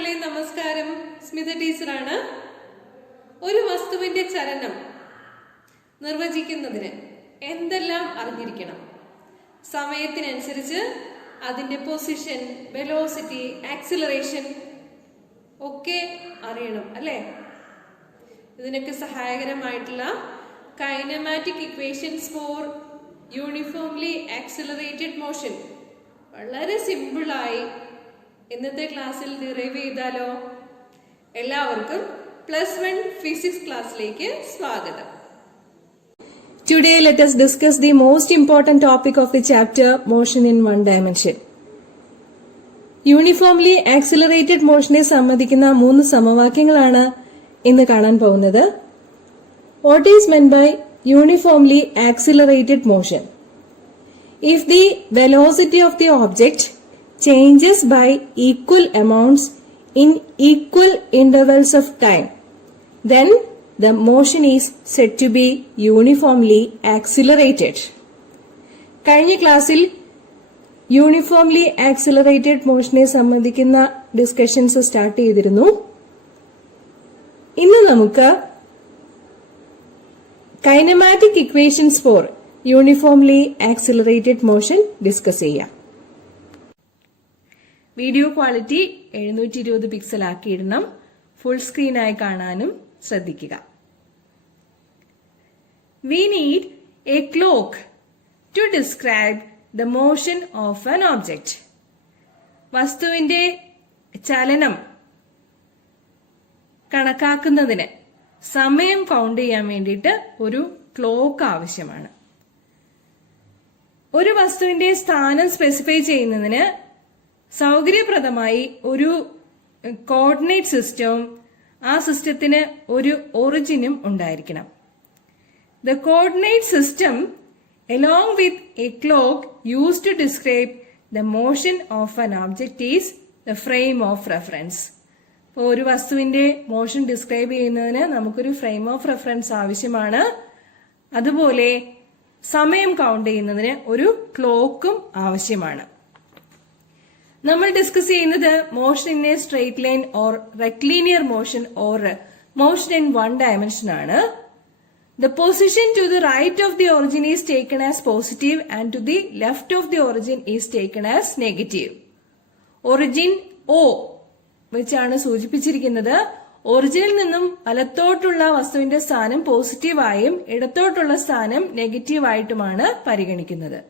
മക്കളെ നമസ്കാരം. സ്മിത ടീച്ചറാണ്. ഒരു വസ്തുവിന്റെ ചലനം നിർവചിക്കുന്നതിന് എന്തെല്ലാം അറിഞ്ഞിരിക്കണം? സമയത്തിനനുസരിച്ച് അതിന്റെ പൊസിഷൻ, വെലോസിറ്റി, ആക്സിലറേഷൻ ഒക്കെ അറിയണം അല്ലേ? ഇതിനൊക്കെ സഹായകരമായിട്ടുള്ള kinematic equations for uniformly accelerated motion വളരെ സിമ്പിളായി ഇന്നത്തെ ക്ലാസ്സിൽ ഡിറൈവ് ചെയ്താലോ? എല്ലാവർക്കും +1 ഫിസിക്സ് ക്ലാസ്സിലേക്ക് സ്വാഗതം. Today let us discuss the most important topic of the chapter, motion in one dimension. Uniformly accelerated മോഷനെ സംബന്ധിക്കുന്ന 3 സമവാക്യങ്ങളാണ് ഇന്ന് കാണാൻ പോകുന്നത്. What is meant by uniformly accelerated motion? If the velocity of the object changes by equal amounts in equal intervals of time, then the motion is said to be uniformly accelerated. കഴിഞ്ഞ ക്ലാസ്സിൽ uniformly accelerated മോഷനെ സംബന്ധിക്കുന്ന discussions start ചെയ്തിരുന്നു. ഇന്ന് നമുക്ക് kinematic equations for uniformly accelerated motion discuss ചെയ്യാം. Video quality 720 pixel ആക്കിയിടണം. Full സ്ക്രീനായി കാണാനും ശ്രദ്ധിക്കുക. We need a clock to describe the motion of an object. വസ്തുവിന്റെ ചലനം കണക്കാക്കുന്നതിന്, സമയം കൗണ്ട് ചെയ്യാൻ വേണ്ടിയിട്ട് ഒരു ക്ലോക്ക് ആവശ്യമാണ്. ഒരു വസ്തുവിന്റെ സ്ഥാനം സ്പെസിഫൈ ചെയ്യുന്നതിന് സൗകര്യപ്രദമായി ഒരു കോർഡിനേറ്റ് സിസ്റ്റവും ആ സിസ്റ്റത്തിന് ഒരു ഒറിജിനും ഉണ്ടായിരിക്കണം. The coordinate system along with a clock used to describe the motion of an object is the frame of reference. ഇപ്പോൾ ഒരു വസ്തുവിന്റെ മോഷൻ ഡിസ്ക്രൈബ് ചെയ്യുന്നതിന് നമുക്കൊരു ഫ്രെയിം ഓഫ് റെഫറൻസ് ആവശ്യമാണ്. അതുപോലെ സമയം കൗണ്ട് ചെയ്യുന്നതിന് ഒരു ക്ലോക്കും ആവശ്യമാണ്. നമ്മൾ ഡിസ്കസ് ചെയ്യുന്നത് motion in A straight line or റെക്ലീനിയർ motion or motion in one dimension ആണ്. The position to the right of the origin is taken as positive and to the left of the origin is taken as negative. Origin O വെച്ചാണ് സൂചിപ്പിച്ചിരിക്കുന്നത്. ഒറിജിനിൽ നിന്നും വലത്തോട്ടുള്ള വസ്തുവിന്റെ സ്ഥാനം പോസിറ്റീവായും ഇടത്തോട്ടുള്ള സ്ഥാനം നെഗറ്റീവായിട്ടുമാണ് പരിഗണിക്കുന്നത്.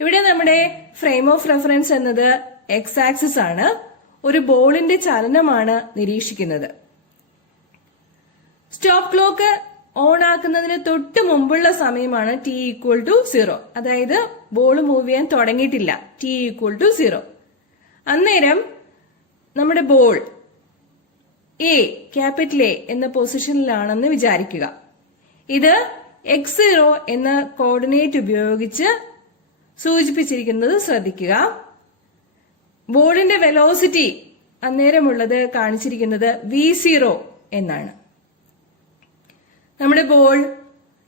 ഇവിടെ നമ്മുടെ ഫ്രെയിം ഓഫ് റെഫറൻസ് എന്നത് എക്സ് ആക്സിസ് ആണ്. ഒരു ബോളിന്റെ ചലനമാണ് നിരീക്ഷിക്കുന്നത്. സ്റ്റോപ്പ് ക്ലോക്ക് ഓൺ ആക്കുന്നതിന് തൊട്ട് മുമ്പുള്ള സമയമാണ് t=0. അതായത് ബോൾ മൂവ് ചെയ്യാൻ തുടങ്ങിയിട്ടില്ല. t=0. അന്നേരം നമ്മുടെ ബോൾ ക്യാപിറ്റൽ എ എന്ന പൊസിഷനിലാണെന്ന് വിചാരിക്കുക. ഇത് x0 എന്ന കോർഡിനേറ്റ് ഉപയോഗിച്ച് സൂചിപ്പിച്ചിരിക്കുന്നത് ശ്രദ്ധിക്കുക. ബോളിന്റെ വെലോസിറ്റി അന്നേരമുള്ളത് കാണിച്ചിരിക്കുന്നത് v0 എന്നാണ്. നമ്മുടെ ബോൾ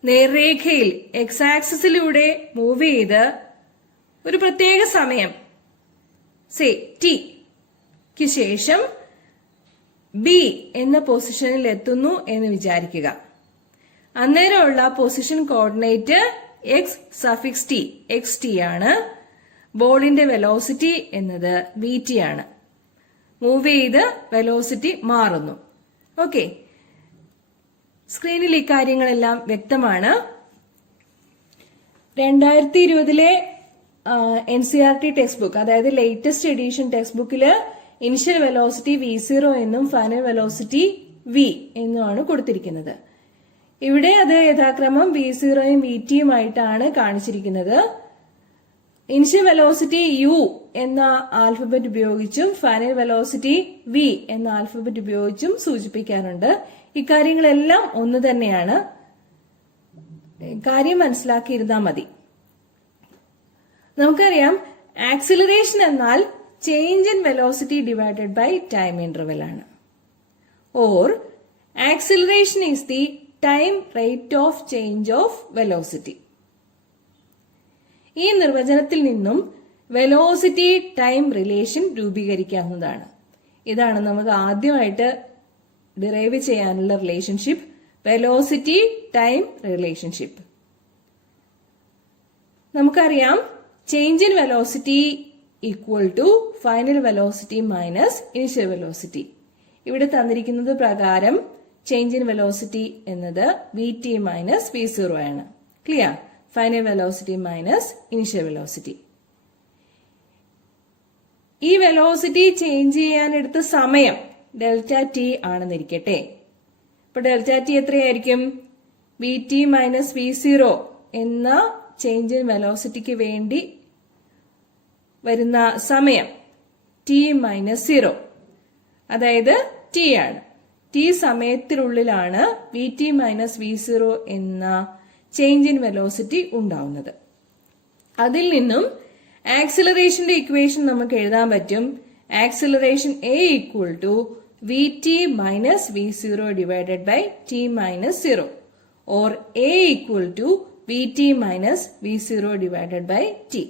നേർരേഖയിൽ എക്സ് ആക്സിസിലൂടെ മൂവ് ചെയ്ത് ഒരു പ്രത്യേക സമയം ടിക്ക് ശേഷം ബി എന്ന പൊസിഷനിൽ എത്തുന്നു എന്ന് വിചാരിക്കുക. അന്നേരമുള്ള പൊസിഷൻ കോർഡിനേറ്റ് xt ആണ്. ബോളിന്റെ വെലോസിറ്റി എന്നത് vt ആണ്. മൂവ് ചെയ്ത് വെലോസിറ്റി മാറുന്നു. ഓക്കെ, സ്ക്രീനിൽ ഇക്കാര്യങ്ങളെല്ലാം വ്യക്തമാണ്. 2020 NCERT ടെക്സ്റ്റ് ബുക്ക്, അതായത് ലേറ്റസ്റ്റ് എഡിഷൻ ടെക്സ്റ്റ് ബുക്കില് ഇനിഷ്യൽ വെലോസിറ്റി v0 എന്നും ഫൈനൽ വെലോസിറ്റി v എന്നുമാണ് കൊടുത്തിരിക്കുന്നത്. ഇവിടെ അത് യഥാക്രമം v0യും vtയുമായിട്ടാണ് കാണിച്ചിരിക്കുന്നത്. ഇനിഷ്യൽ വെലോസിറ്റി u എന്ന ആൽഫബറ്റ് ഉപയോഗിച്ചും ഫൈനൽ വെലോസിറ്റി v എന്ന ആൽഫബറ്റ് ഉപയോഗിച്ചും സൂചിപ്പിക്കാറുണ്ട്. ഇക്കാര്യങ്ങളെല്ലാം ഒന്ന് തന്നെയാണ്. കാര്യം മനസ്സിലാക്കിയിരുന്നാൽ മതി. നമുക്കറിയാം, ആക്സിലറേഷൻ എന്നാൽ change in velocity divided by time interval ആണ്. Or acceleration is the time rate of change of velocity. ഈ നിർവചനത്തിൽ നിന്നും വെലോസിറ്റി ടൈം റിലേഷൻ രൂപീകരിക്കാവുന്നതാണ്. ഇതാണ് നമുക്ക് ആദ്യമായിട്ട് ഡിറൈവ് ചെയ്യാനുള്ള റിലേഷൻഷിപ്പ്, വെലോസിറ്റി ടൈം റിലേഷൻഷിപ്പ്. നമുക്കറിയാം change in velocity equal to final velocity minus initial velocity. ഇവിടെ തന്നിരിക്കുന്നത് പ്രകാരം ചേഞ്ച് ഇൻ വെലോസിറ്റി എന്നത് vt മൈനസ് v0 ആണ്. Clear? Final velocity minus initial velocity. ഈ വെലോസിറ്റി ചേഞ്ച് ചെയ്യാൻ എടുത്ത സമയം ഡെൽറ്റ ടി ആണെന്നിരിക്കട്ടെ. ഇപ്പൊ ഡെൽറ്റ ടി എത്രയായിരിക്കും? vt മൈനസ് v0 എന്ന ചേഞ്ച് ഇൻ വെലോസിറ്റിക്ക് വേണ്ടി വരുന്ന സമയം ടി മൈനസ് 0, അതായത് ടി ആണ്. ടി സമയത്തിനുള്ളിലാണ് vt മൈനസ് v0 എന്ന ചേഞ്ച് ഇൻ വെലോസിറ്റി ഉണ്ടാവുന്നത്. അതിൽ നിന്നും ആക്സിലറേഷന്റെ ഇക്വേഷൻ നമുക്ക് എഴുതാൻ പറ്റും. Acceleration a equal to vt minus v0 divided by t minus 0 or a equal to vt minus v0 divided by t.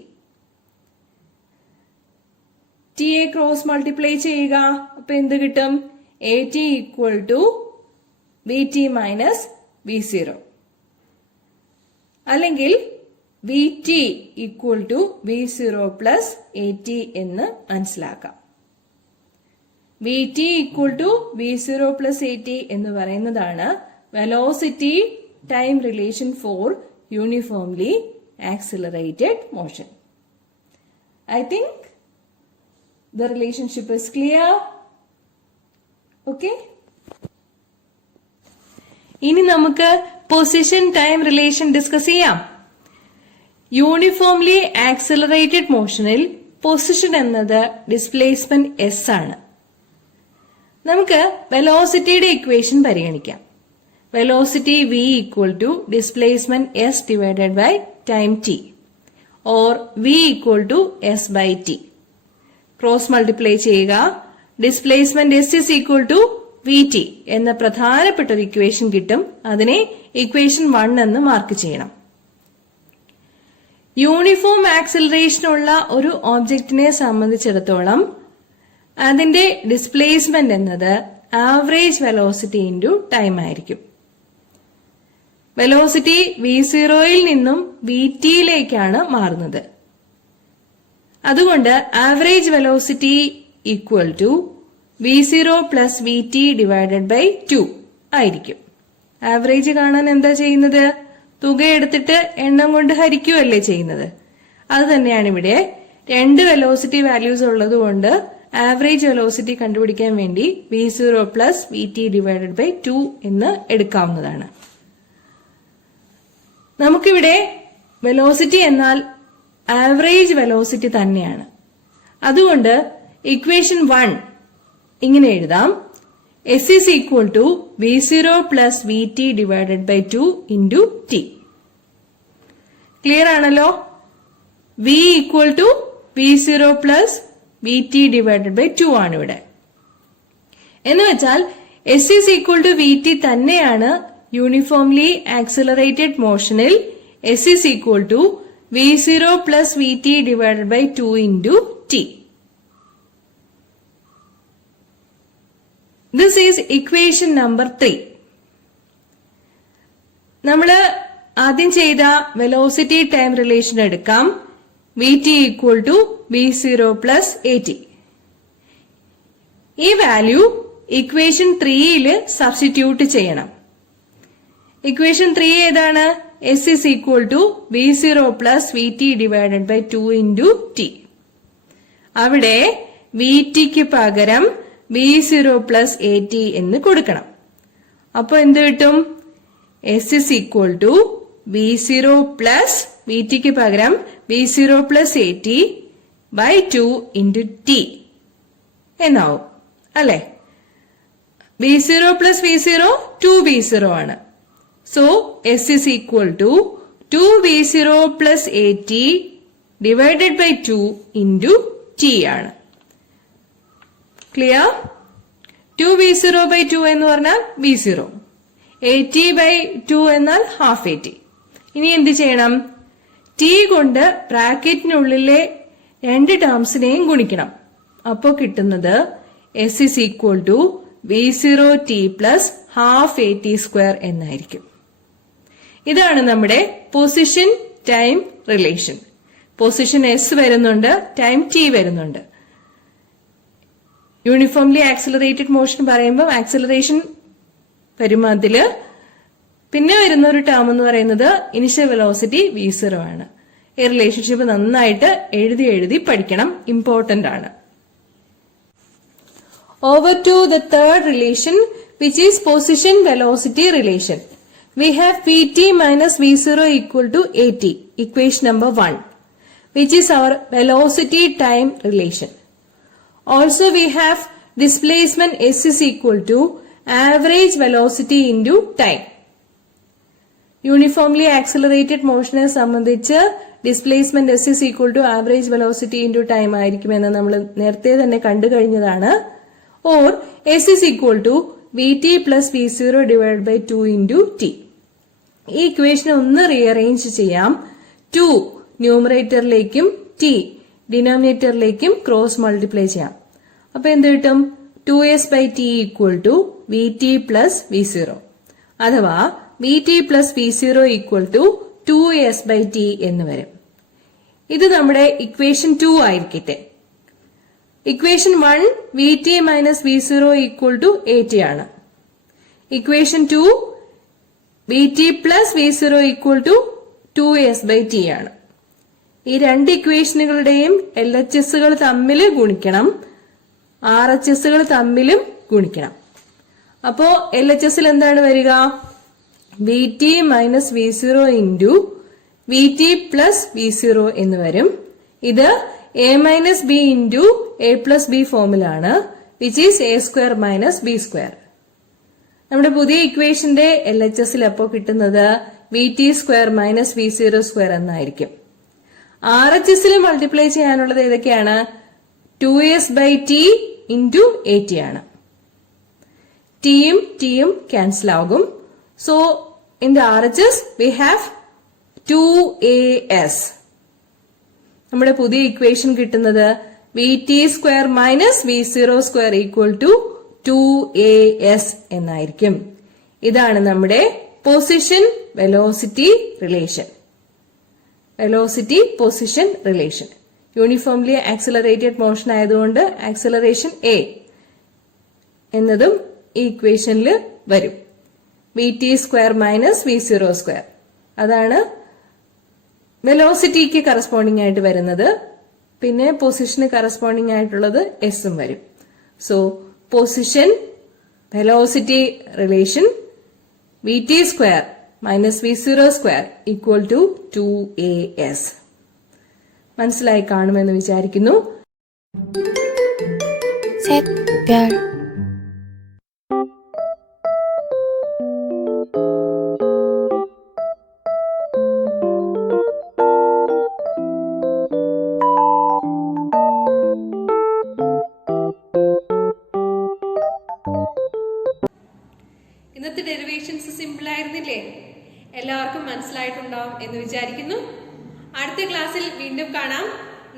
T യെ cross multiply ചെയ്യുക. അപ്പൊ എന്ത് കിട്ടും? at equal to vt minus v0, അല്ലെങ്കിൽ vt equal to v0 plus at എന്ന് മനസ്സിലാക്കാം. vt equal to v0 plus at എന്ന് പറയുന്നതാണ് velocity time relation for uniformly accelerated motion. I think the relationship is clear. Okay? ഇനി നമുക്ക് position time relation discuss ചെയ്യാം. Uniformly accelerated മോഷനിൽ പൊസിഷൻ എന്നത് ഡിസ്പ്ലേസ്മെന്റ് എസ് ആണ്. നമുക്ക് വെലോസിറ്റിയുടെ ഇക്വേഷൻ പരിഗണിക്കാം. Velocity v equal to displacement S divided by time T or v equal to S by T. Cross multiply ചെയ്യുക. Displacement S is equal to vt എന്ന പ്രധാനപ്പെട്ട ഒരു ഇക്വേഷൻ കിട്ടും. അതിനെ ഇക്വേഷൻ 1 എന്ന് മാർക്ക് ചെയ്യണം. യൂണിഫോം ആക്സിലറേഷൻ ഉള്ള ഒരു ഓബ്ജക്റ്റിനെ സംബന്ധിച്ചിടത്തോളം അതിന്റെ ഡിസ്പ്ലേസ്മെന്റ് എന്നത് ആവറേജ് വെലോസിറ്റി ഇൻറ്റു ടൈം ആയിരിക്കും. വെലോസിറ്റി v0യിൽ നിന്നും vtയിലേക്കാണ് മാറുന്നത്. അതുകൊണ്ട് average velocity equal to v0 plus vt divided by 2 ആയിരിക്കും. ആവറേജ് കാണാൻ എന്താ ചെയ്യുന്നത്? തുക എടുത്തിട്ട് എണ്ണം കൊണ്ട് ഹരിക്കുകയല്ലേ ചെയ്യുന്നത്. അത് തന്നെയാണ് ഇവിടെ. രണ്ട് വെലോസിറ്റി വാല്യൂസ് ഉള്ളതുകൊണ്ട് ആവറേജ് വെലോസിറ്റി കണ്ടുപിടിക്കാൻ വേണ്ടി v0 plus vt divided by 2 എന്ന് എടുക്കാവുന്നതാണ്. നമുക്കിവിടെ വെലോസിറ്റി എന്നാൽ ആവറേജ് വെലോസിറ്റി തന്നെയാണ്. അതുകൊണ്ട് ഇക്വേഷൻ 1 ഇങ്ങനെ എഴുതാം. s is equal to v0 plus vt divided by 2 into t. Clear ആണല്ലോ? v equal to v0 plus vt divided by 2 ആണ് ഇവിടെ. എന്ന് വെച്ചാൽ s is equal to vt തന്നെയാണ് യൂണിഫോംലി ആക്സിലറേറ്റഡ് മോഷനിൽ s is equal to v0 plus vt divided by 2 into t. This is equation number 3. നമ്മള് ആദ്യം ചെയ്ത വെലോസിറ്റി ടൈം റിലേഷൻ എടുക്കാം. vt equal to v0 plus at. ഈ value equation 3യില് substitute ചെയ്യണം. Equation 3 ഏതാണ്? s is equal to v0 plus vt divided by 2 into t. അവിടെ vtക്ക് പകരം v0 plus at എന്ന് കൊടുക്കണം. അപ്പൊ എന്ത് കിട്ടും? s is equal to v0 plus vtക്ക് പകരം v0 plus at by 2 into t എന്നാവും അല്ലെ? v0 plus v0 2v0 ആണ്. So s is equal to 2v0 plus at divided by 2 into t ആണ്. ക്ലിയർ? 2v0 by 2 എന്ന് പറഞ്ഞാൽ v0, at by 2 എന്നാൽ half at. ഇനി എന്ത് ചെയ്യണം? t കൊണ്ട് ബ്രാക്കറ്റിനുള്ളിലെ രണ്ട് ടേംസിനെയും ഗുണിക്കണം. അപ്പോൾ കിട്ടുന്നത് S is equal to V0t plus half AT square എന്നായിരിക്കും. ഇതാണ് നമ്മുടെ position time relation. Position S വരുന്നുണ്ട്, ടൈം T വരുന്നുണ്ട്. യൂണിഫോംലി ആക്സിലറേറ്റഡ് മോഷൻ പറയുമ്പോൾ ആക്സിലറേഷൻ വരുമ്പോൾ അതില് പിന്നെ വരുന്ന ഒരു ടേം എന്ന് പറയുന്നത് ഇനിഷ്യൽ വെലോസിറ്റി V0 ആണ്. ഈ റിലേഷൻഷിപ്പ് നന്നായിട്ട് എഴുതി പഠിക്കണം, ഇമ്പോർട്ടന്റ് ആണ്. Over to the third relation, which is position velocity relation. We have Vt minus V0 equal to At, equation number 1, which is our velocity time relation. Also we have displacement S is equal to average velocity into time. Uniformly accelerated motion സംബന്ധിച്ച് displacement S is equal to average velocity into time ആയിരിക്കുമെന്ന് നമ്മൾ നേരത്തെ തന്നെ കണ്ടു കഴിഞ്ഞതാണ്. Or S is equal to Vt plus V0 divided by 2 into T. ഈ equation ഒന്ന് rearrange ചെയ്യാം. 2 ന്യൂമറേറ്ററിലേക്കും T ഡിനോമിനേറ്ററിലേക്കും ക്രോസ് മൾട്ടിപ്ലൈ ചെയ്യാം. അപ്പൊ എന്ത് കിട്ടും? 2s by T equal to Vt plus V0. അഥവാ Vt plus V0 equal to 2s by T എന്ന് വരും. ഇത് നമ്മുടെ ഇക്വേഷൻ 2 ആയിരിക്കട്ടെ. Equation 1 Vt minus V0 equal to At ആണ്. Equation 2 Vt plus V0 equal to 2s by T ആണ്. ഈ രണ്ട് ഇക്വേഷനുകളുടെയും LHSകൾ തമ്മിൽ ഗുണിക്കണം, RHSകൾ തമ്മിലും ഗുണിക്കണം. അപ്പോ LHSൽ എന്താണ് വരിക? Vt minus V0 into Vt plus V0 എന്ന് വരും. ഇത് a minus b into a plus b ഫോമിലാണ്, which is a square minus b square. നമ്മുടെ പുതിയ ഇക്വേഷന്റെ LHSൽ അപ്പോ കിട്ടുന്നത് Vt square minus V0 square എന്നായിരിക്കും. RHSൽ മൾട്ടിപ്ലൈ ചെയ്യാനുള്ളത് ഏതൊക്കെയാണ്? 2s by T into At ആണ്. Tയും ക്യാൻസൽ ആകും. So in the RHS we have 2as. നമ്മുടെ പുതിയ ഇക്വേഷൻ കിട്ടുന്നത് Vt square minus V0 square equal to 2as എന്നായിരിക്കും. ഇതാണ് നമ്മുടെ position velocity relation. Velocity position relation. Uniformly accelerated motion ആയതുകൊണ്ട് acceleration A എന്നതും ഈ ഇക്വേഷനിൽ വരും. Vt square minus V0 square, അതാണ് വെലോസിറ്റിക്ക് കറസ്പോണ്ടിങ് ആയിട്ട് വരുന്നത്. പിന്നെ പൊസിഷന് കറസ്പോണ്ടിങ് ആയിട്ടുള്ളത് എസും വരും. So position velocity relation Vt square minus V0 square equal to 2as. മനസ്സിലായി കാണുമെന്ന് വിചാരിക്കുന്നു. ഇന്നത്തെ ഡെറിവേഷൻസ് സിമ്പിൾ ആയിരുന്നില്ലേ? എല്ലാവർക്കും മനസ്സിലായിട്ടുണ്ടാവും എന്ന് വിചാരിക്കുന്നു. അടുത്ത ക്ലാസ്സിൽ വീണ്ടും കാണാം.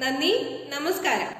നന്ദി, നമസ്കാരം.